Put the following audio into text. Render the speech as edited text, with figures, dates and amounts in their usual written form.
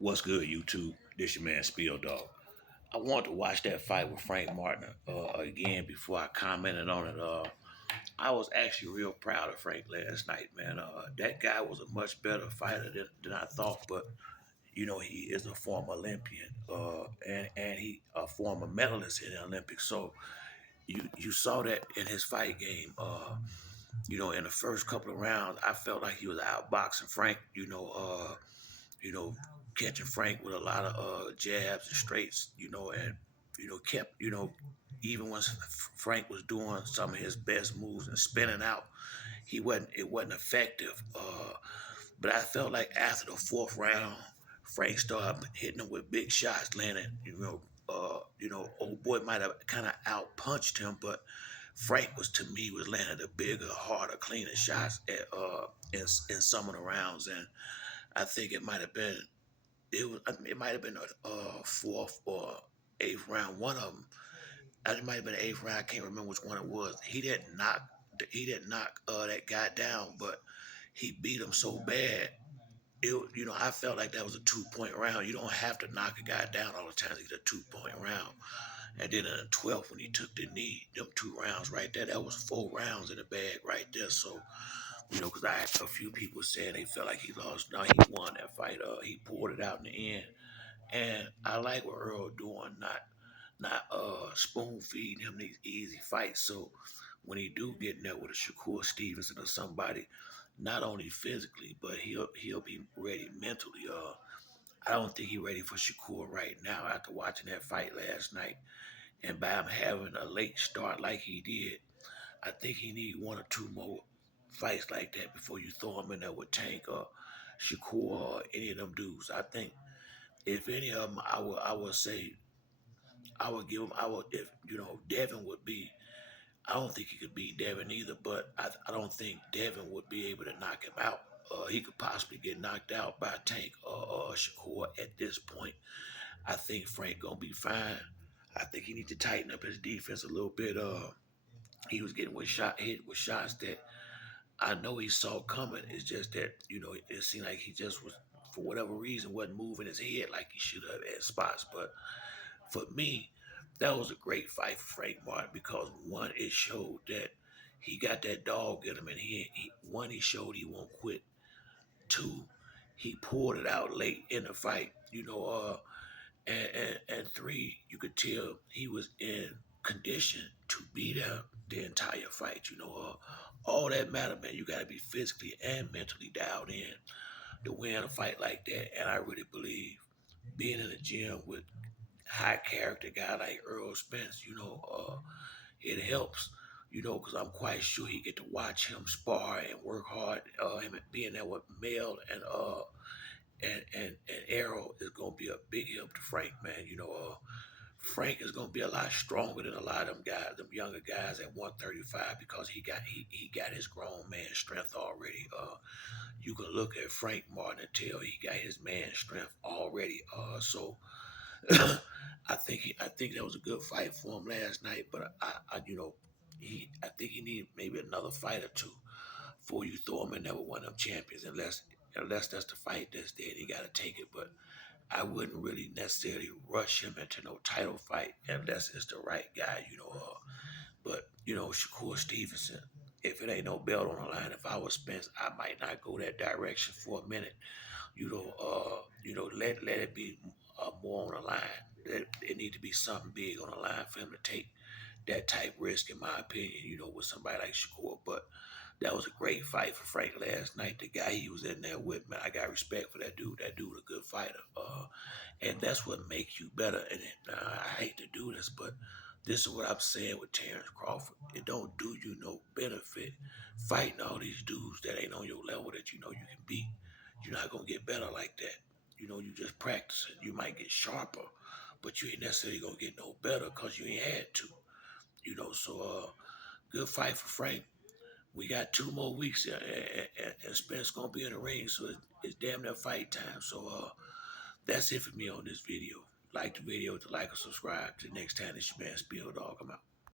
What's good, YouTube? This your man Spill Dog. I want to watch that fight with Frank Martin again before I commented on it. I was actually real proud of Frank last night, man. That guy was a much better fighter than I thought, but he is a former Olympian, and he a former medalist in the Olympics. So you saw that in his fight game. In the first couple of rounds, I felt like he was outboxing Frank. You know, catching Frank with a lot of jabs and straights, and kept, even when Frank was doing some of his best moves and spinning out, it wasn't effective. But I felt like after the fourth round, Frank started hitting him with big shots, landing, old boy might have kind of out punched him, but Frank was to me was landing the bigger, harder, cleaner shots in some of the rounds, and I think it might have been a fourth or eighth round. One of them, it might have been the eighth round. I can't remember which one it was. He didn't knock that guy down, but he beat him so bad. I felt like that was a 2 point round. You don't have to knock a guy down all the time to get a 2 point round. And then in the 12th, when he took the knee, them 2 rounds right there, that was 4 rounds in the bag right there. So, because I had a few people saying they felt like he lost. No, he won that fight. He pulled it out in the end. And I like what Earl doing, not spoon feeding him these easy fights. So when he do get in there with a Shakur Stevenson or somebody, not only physically, but he'll be ready mentally. I don't think he's ready for Shakur right now after watching that fight last night. And by him having a late start like he did, I think he need one or two more fights like that before you throw him in there with Tank or Shakur or any of them dudes. I think if any of them, I would say I would give him. I would if Devin would be. I don't think he could beat Devin either, but I don't think Devin would be able to knock him out. He could possibly get knocked out by Tank or Shakur at this point. I think Frank gonna be fine. I think he needs to tighten up his defense a little bit. He was getting hit with shots that I know he saw coming. It's just that it seemed like he just was, for whatever reason, wasn't moving his head like he should have at spots. But for me, that was a great fight for Frank Martin because one, it showed that he got that dog in him, and he showed he won't quit. Two, he pulled it out late in the fight. And three, you could tell he was in condition to be there the entire fight. All that matter, man. You got to be physically and mentally dialed in to win a fight like that. And I really believe being in the gym with high character guy like Earl Spence, it helps. Because I'm quite sure he get to watch him spar and work hard. Him being there with Mel and Arrow is gonna be a big help to Frank, man. Frank is gonna be a lot stronger than a lot of them guys, them younger guys at 135 because he got his grown man strength already. You can look at Frank Martin and tell he got his man strength already. So I think that was a good fight for him last night, but I think he need maybe another fight or two before you throw him in there with one of them champions, unless that's the fight that's there, he got to take it. But I wouldn't really necessarily rush him into no title fight unless it's the right guy. But Shakur Stevenson, if it ain't no belt on the line, if I was Spence, I might not go that direction for a minute. Let it be more on the line. It need to be something big on the line for him to take that type risk, in my opinion. With somebody like Shakur, but that was a great fight for Frank last night. The guy he was in there with, man, I got respect for that dude. That dude a good fighter. And that's what makes you better. And I hate to do this, but this is what I'm saying with Terrence Crawford. It don't do you no benefit fighting all these dudes that ain't on your level that you can beat. You're not gonna get better like that. You just practicing. You might get sharper, but you ain't necessarily gonna get no better because you ain't had to. So good fight for Frank. We got 2 more weeks, and Spence gonna be in the ring, so it's damn near fight time. So that's it for me on this video. Like the video to like or subscribe. Till next time, this your man Spill Dog. I'm out.